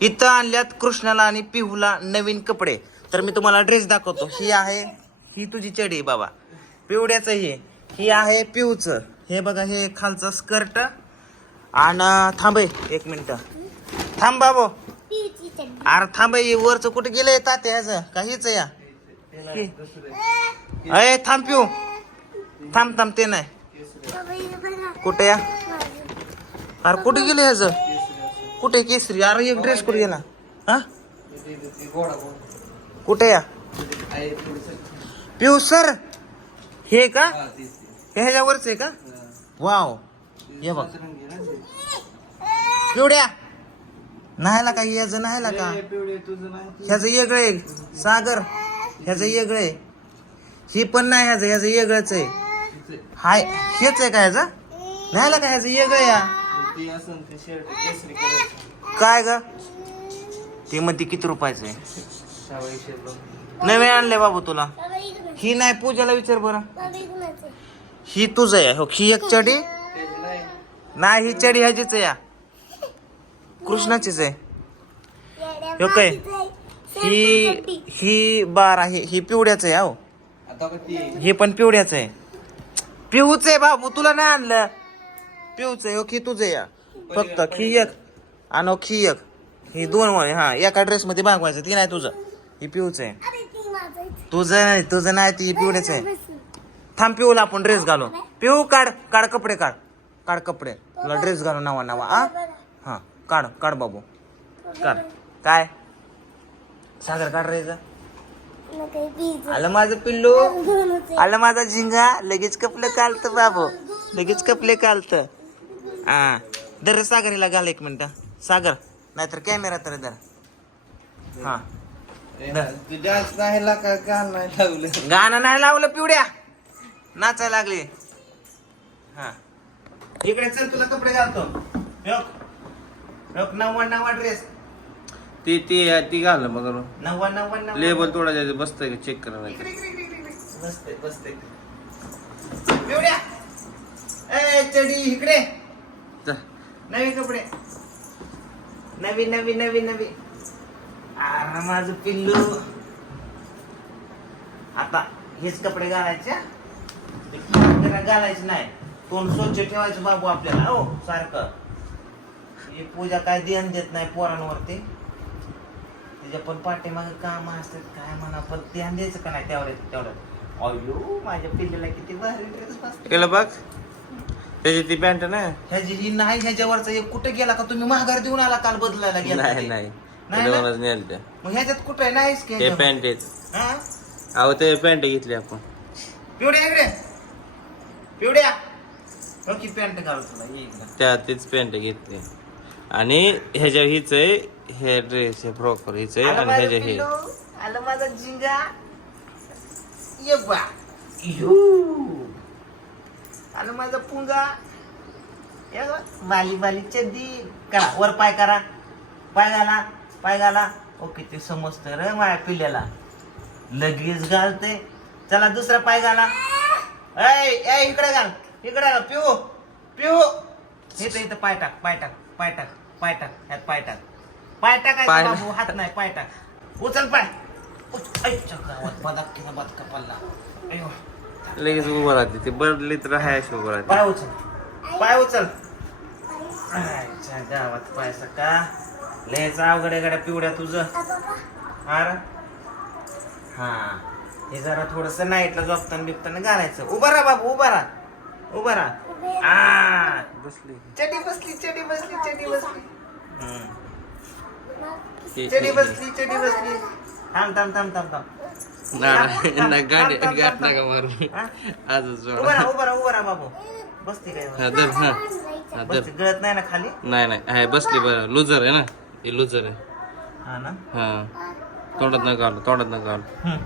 इथं आणल्यात कृष्णाला आणि पिहूला नवीन कपडे. तर मी तुम्हाला ड्रेस दाखवतो. ही आहे ही तुझी चडी बाबा. पिवड्याचं हे. ही आहे पिऊचं हे बघा हे खालचं स्कर्ट आणि थांबय एक मिनिट. थांब बाबो. अरे थांब हे वरचं कुठे गेलंय तात्या ह्याचं? काहीच या. अय थांब पिऊ थांब थांब ते नाही. कुठे या? अरे कुठे गेले ह्याचं? कुठे केसरी? अरे एक ड्रेस कुठे गेला? हा? कुठे या? पिऊ सर. हे का? हे ह्याच्यावरच आहे का? वाव. ये बघ. पिवड्या. नाहीला का? याचं नाहीला का? ह्याचं वेगळं आहे. सागर. ह्याचं वेगळं आहे. ही पण नाही ह्याचं. ह्याचं वेगळंच आहे. हाय. हेच आहे का ह्याचं? नाहीला का ह्याचं वेगळं या काय ग? ते म्हणते किती रुपयाचं आहे? नवे आणले बाबू तुला. हे नाही पूजाला विचार बरं. हे तुझं आहे हो ही एक चडी? नाही ही चडी ह्याचीच आहे या. कृष्णाचीच आहे. हे काय? ही. ही बार आहे ही पिवड्याच आहे हो. हे पण पिवड्याच आहे. पिऊच आहे बाबू तुला नाही आणलं. पिऊच आहे हो खी तुझं आहे या. फक्त खी एक आणि खी एक ही दोन वळे हा एका ड्रेस मध्ये भागवायचं ती नाही तुझं. ही पिऊच आहे. अरे ती माझं आहे. तुझं नाही तुझं नाही ती पिवड्याच आहे. थांब पिऊला आपण ड्रेस घालू पिऊ काढ काढ कपडे काढ. काढ कपडे. तुला ड्रेस घालू नवा नवा आ. हा काढ काढ बाबू. काढ. काय? सागर काढ हे. आलं माझं पिल्लू. आलं माझा झिंगा? लगेच कपले कालत बाबू. लगेच कपले कालत. हा. दर सागरीला घाल एक मिनिट. सागर नाहीतर कॅमेरा तर दर हा. जास्त नाही लावलं? गाणं नाही लावलं पिवड्या. नाचायला लागली. हा. इकडे चल तुला कपडे घालतो. नव्वद नव्वद ड्रेस ती ती ती घाललं बघा. नव्वद नव्वद नव्वद लेबल तोडा जायचं बसतंय का? चेक करा. बसते बसते पिवड्या. ए चडी इकडे. नवे कपडे. नवी नवी नवी नवी अरे माझं पिल्लू. आता हेच कपडे घालायचे. घालायचे नाही. तोंड स्वच्छ ठेवायचं बाबू आपल्याला हो सारखं. ही पूजा काय ध्यान देत नाही पोरांवरती. तिच्या पण पाठीमागे काम असतात काय म्हणा पण ध्यान द्यायचं का नाही तेवढ्या तेवढ्या अयो माझ्या पिल्लीला किती भारी ड्रेस बघ. त्याची ती पॅन्ट ना ह्याची ही नाही ह्याच्यावरचा एक कुठे गेला का तुम्ही महागार देऊन आला काल बदलायला गेला नाही? नाही नाही ना? दोनच नेल त्या मग ह्याच्यात कुठे? नाहीच की ते. पॅन्ट हा? अहो ते पॅन्ट घेतली आपण पिवड्या इकडे पिवड्या की पॅन्ट घालू तुला ये इकडं. त्या तीच पॅन्ट घेतली आणि ह्याच्या हीच आहे हे ड्रेस हे फ्रॉक हीच आहे आलं आणि माझं ह्याच्या हे पिल्लू, आलं माझा झिंगा ये बा यू. आलं माझा पुंगा. बाली बाली चड्डी करा वर पाय करा. पाय घाला पाय घाला. ओके ते समजतं रे माझ्या पिल्ल्याला लगेच घालते. चला दुसरा पाय घाला. ऐ ऐ इकडे घाल. इकडे घाल. पिऊ पिऊ. इथं इथं पाय टाक पाय टाक पाय टाक पाय टाक. ह्यात पाय टाक. पाय टाकायचा पाय- बाबू हात नाही पाय टाक. उचल पाय. उच- ऐ, बदाक्कीनं बदका अयो. लगेच उभं राहते ती. बदली तर आहे अशी उभं राहते. पाय उचल. पाय उचल. आयच्या गावात पायसा का? लयच अवघड आहे गड्या पिवड्या तुझं. हा रे? हा. हे जरा थोडस नाईटला झोपताना बिपताना घालायचं. उभा राहा बाबू उभा राहा. उभा राहा. आ. बसली. चडी बसली चडी बसली चडी बसली. हम्म. हे- बसली चडी बसली. थांब थांब थांब थांब थांब. गाडी थांब, थांब, गाठ थांब, नका थांब. मारू हा? आजच उभा राहा सोडा उभा राहा उभा राहा बाबू बसती काय हा दर हा हा दर बसती गळत नाही ना खाली नाही नाही आहे बसली बरं लुजर आहे ना हे लुजर आहे हा ना हा तोंडात नका घालू तोंडात नका घालू हम्म.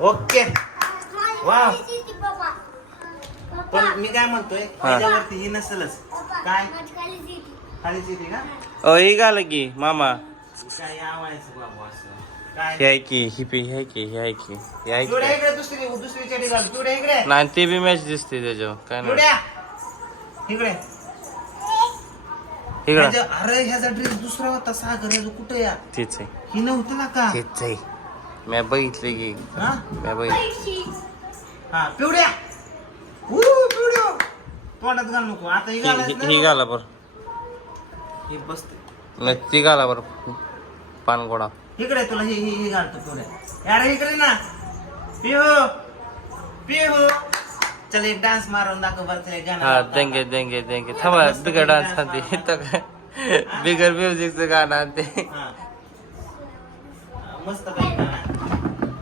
Okay wow. बाबा पण मी काय म्हणतोय हा. त्याच्यावरती ही नसेलच काय खाली. खालीच येते का अ हे घाल की मामा काय आवडायचं बाबू असं हे आहे की ही पी हे आहे की हे आहे की हे आहे पिवड्या की. इकडे दुसरी दुसरी चडी घाल पिवड्या इकडे. नाही ते बी मॅच दिसते त्याच्यावर काय नाही. इकडे. इकडं. अरे ह्याचा ड्रेस दुसरा होता सागर ह्याचं कुठे या? तेच आहे. ही नव्हतं ना का? तेच आहे. मी बघितले की. हा? मी बघितलं. हा पिवड्या. ऊ पिवड्या. तोंडात घाल नको. आता ही ही घालायचं ही. घाला बर. ही बसते. नाही ती घाला बर. पानगोडा. इकडे तुला ही ही ही घालतो पिवड्या अरे इकडे ना. पिहू. पिहू. चल एक डान्स मारून दाखव बरं चल एक हा. देंगे देंगे देंगे. थांबा बिगर डान्स आणते. इथं काय? बिगर म्युझिकचं गाणं आणते. हा. हा, मस्त पैकी गाणं.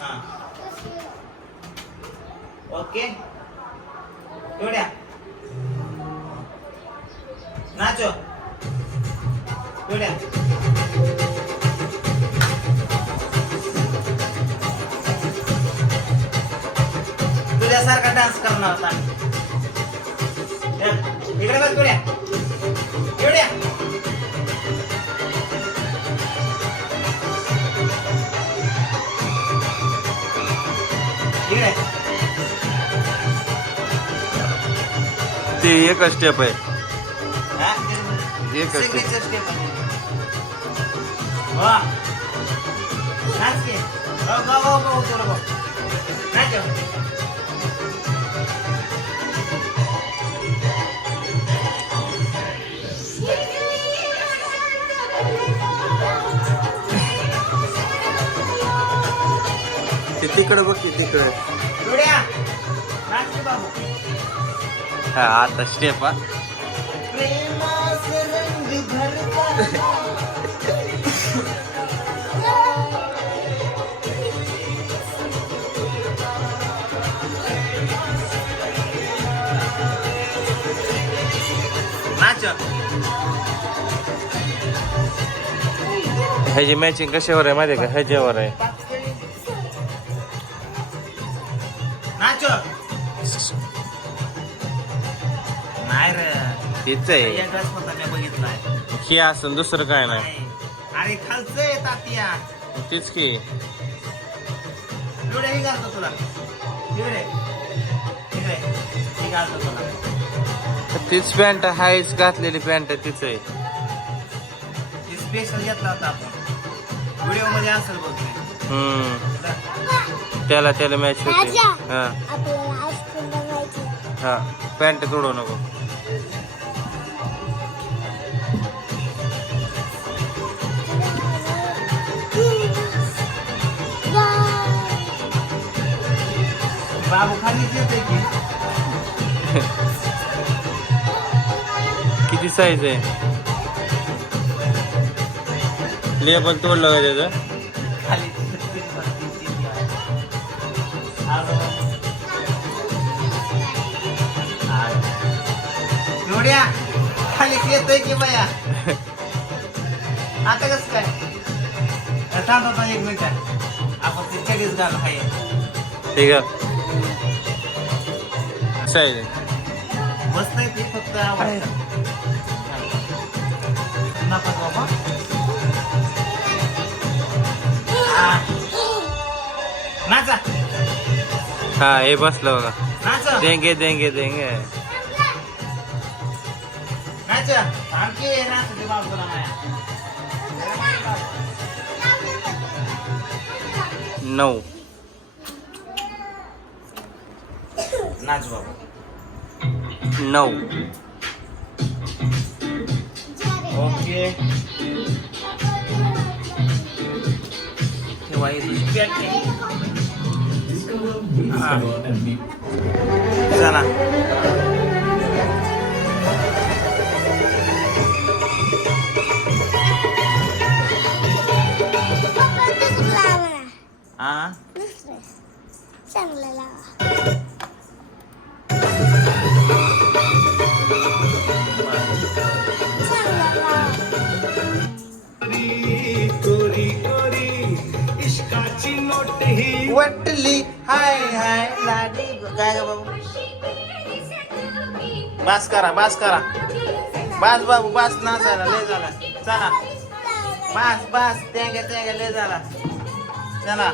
हा. ओके. तुझ्यासारखा डान्स करणार होता इकडे बघ पिवड्या पिवड्या इकडे ती एकच स्टेप आहे हा? step आहे. वा. नाच की. हो. नाच तिकडे बघ की तिकडे. हा आता स्टेप हा. ह्याची मॅचिंग कशावर आहे माहिती आहे का ह्याच्यावर आहे. नाच. नाही रे. तीच आहे. या ड्रेस होता मी बघितलाय हे असं दुसरं काय नाही. नाही. अरे खालचं आहे तात्या. तीच की. एवढे हे घालतो तुला. इकडे इकडे हे घालतो तुला. तीच पॅन्ट हायच घातलेली पॅन्ट तीच आहे. हे स्पेशल घेतला होता आपण. व्हिडिओमध्ये असेल बघ ते. हम्म त्याला त्याला मॅच होते. हा. आपल्याला आईस्क्रीम बनवायची. हा. पॅन्ट तोडू नको. बाबू खालीच येते की? किती साईज आहे? लेबल तोडलं का त्याचं? खाली. एवढ्या खाली येतोय की बाया? आता कस काय? थांब एक मिनिट. आपण ते चडीच घाल हाय ठीक आहे. मस्त आहे ते फक्त आवडतं. नका बाबा. हा. नाचा. हा हे बसलं बघा. नाचा. देंगे देंगे देंगे. नाच आणखी ते बाबूला माया नऊ. नाच बाबू. नऊ. ओके. ठेवा. चला. चांगलं लावा. वटली हाय हाय लाडी काय ग बाबू. बास करा बास करा. बास बाबू बास नाचायला लय झाला. चला. बास बास त्या त्या लय झाला. चला.